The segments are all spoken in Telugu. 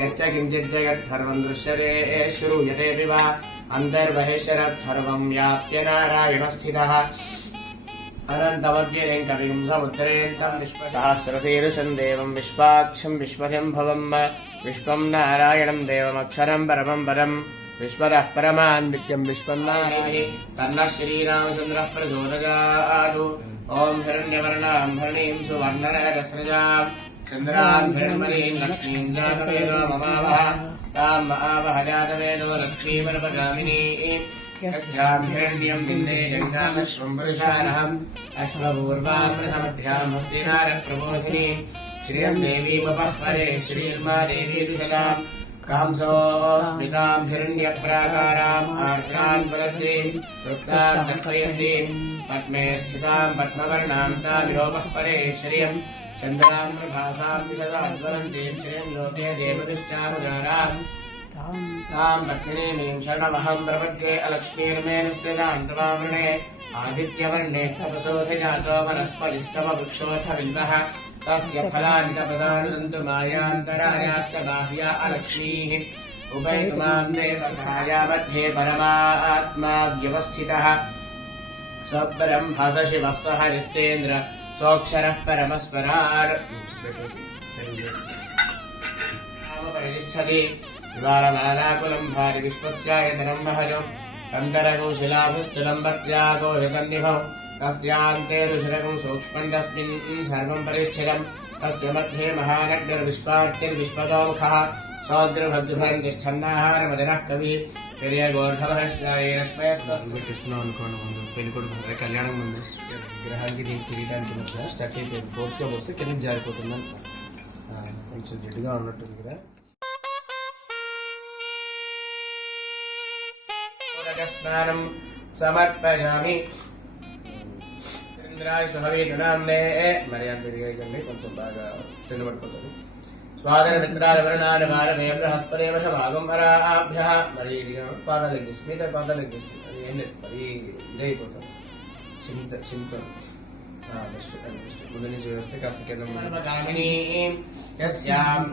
यच्च किञ्चित् जगत् सर्वं दृश्यते श्रूयतेऽपि वा अन्तर्बहिश्चरत् सर्वं व्याप्य नारायणस्थितः अनन्तमव्ययं कविं समुद्रेन्तं विश्वसहस्रशीर्षं देवं विश्वाक्षं विश्वशम्भवं विश्वं नारायणं देवमक्षरं परमं पदम् विश्वतः परमान् नित्यं विश्वं नारायणे तन्नः श्रीरामचन्द्रः प्रचोदयातु ॐ हिरण्यवर्णां हरणीं सुवर्णरजस्रजां चन्द्रां हिरण्मयीं लक्ष्मीं जातवेदो ममावह तां महावह जातवेदो लक्ष्मीमनुपगामिनीं यस्यां हिरण्यं विन्दे जङ्गामश्वं पुरुषानहम् अश्वपूर्वामृतमभ्यां हस्तिनारप्रबोधिनी श्रियं देवीमुपह्वरे श्रीर्मा देवी दुषदाम् कांसोऽस्मितां हिरण्यप्राकाराम् आर्द्रान् पुरद्रीं तृप्तां दर्शयन्तीं पद्मे स्थितां पद्मवर्णां तामिरोपह्वरे श्रियं चन्द्रां प्रभासां विशदां ज्वलन्तीं श्रियं लोके देवदुश्चामुदाराम् तां पत्नीमीं शरणमहं प्रपद्ये अलक्ष्मीर्मे निस्थितां तवावृणे आदित्यवर्णे तपसोऽधिजातो वनस्पतिस्तववृक्षोऽथ बिल्वः तस्य फलानि तपसानुदन्तु मायान्तरायाश्च बाह्या अलक्ष्मीः उभयतुमां देवसहायामध्ये परमात्मा व्यवस्थितः सब्रह्म सशिवः सह हरिस्तेन्द्र सोऽक्षरः परमस्वराट् परितिष्ठति ज्वालमालाकुलं भारि विश्वस्यायतनं महजो कन्दरकुशिलाभिस्तुलम्बत्याकोशतन्निभौ तस्यान्ते दुशरकं सूक्ष्मं तस्मिन् सर्वं परिच्छिदं तस्य मध्ये महानग्रविश्वार्चिर्विश्वतोमुखः सौद्रभद्भरं तिष्ठन्नाहारमदिनः कविः తిరియగోర్ధవరస్మయస్తు కృష్ణం అనుకోండి ముందు పెళ్లి కొడుకు కళ్యాణం ముందు విగ్రహానికి దీనికి తిరగడానికి మధ్య స్టక్ అయిపోయింది పోస్ట్గా పోస్తే కిందకి జారిపోతుంది కొంచెం జిడ్డుగా ఉన్నట్టుంది కదా స్నానం సమర్పయామి ఇంద్రాయ సుహవీనాంనే మర్యాద తిరిగేయండి కొంచెం బాగా తినబడిపోతుంది స్వాగత మిత్రాల వర్ణాల వారమే బృహస్పతి వశభాగం వరాభ్య మరి పాదాలు ఎగ్గేసి మిగతా పాదాలు ఎగ్గేసి అది ఏం లేదు మరి ఇదైపోతుంది చింత బెస్ట్ ముందు నుంచి వస్తే కాస్త కింద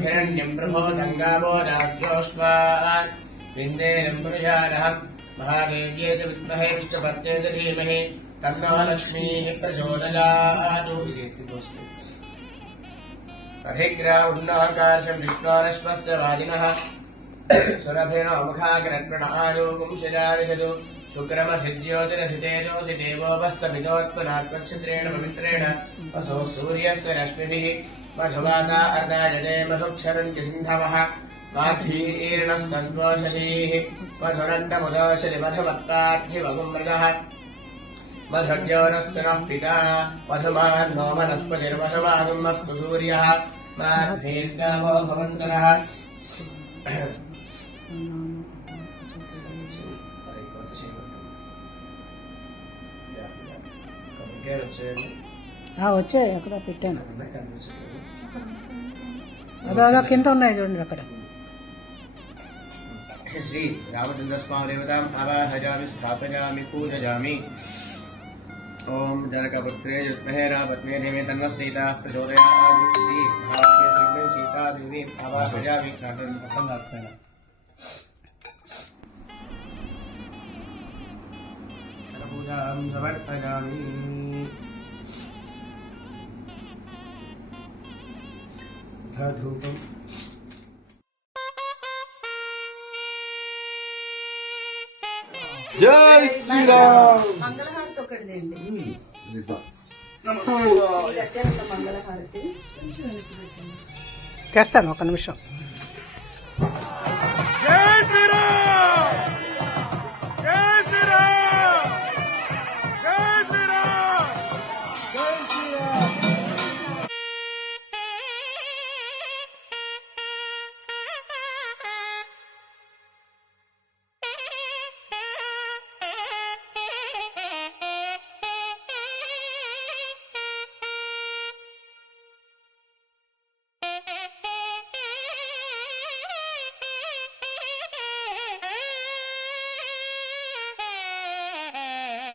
హిరణ్యం ప్రభోదంగాబోధాస్యోష్వాన్ విందేనం పురుషారహం మహాదేవ్యే చ విద్మహే విష్ణుపత్నే చ ధీమహి తన్నో లక్ష్మీః ప్రచోదయాతు अर्हिग्रा उन्नाकाशं विष्णोरश्वस्य वाजिनः सुरभिनो मुखाग्रत्प्रणहारूपुं शिरारिषदु शुक्रमधिज्योतिरधितेजोऽसि देवोपस्तमितोत्पनात्मच्छिद्रेण पवित्रेण वसो सूर्यस्य रश्मिभिः मधुवाता अर्धायते मधुक्षरन्ति सिन्धवः माधीर्णस्तन्वोषधीः मधुरन्दमुदोषधि मधुमत्तार्थिवगुमृगः मधुर्योनस्तुनः पिता मधुमान्नो मनस्पतिर्मधुमानुमस्तु सूर्यः माधीर्गावो भवन्तरः వచ్చాయి అక్కడ పెట్టాను అదో కింద ఉన్నాయి చూడండి అక్కడ श्री रामचंद्रस्वामी देवताम् आवाहयामि स्थापयामि पूजयामि ओम जनकपुत्रे युद्धे रामपत्नी धीमे तन्नः सीता प्रचोदयात् श्री भाष्ये श्रीमन् सीता देवी आवाहयामि पूजां समर्पयामि धूपम् జై శ్రీరామ్ మంగళహారతి ఒకటి తెస్తాను ఒక నిమిషం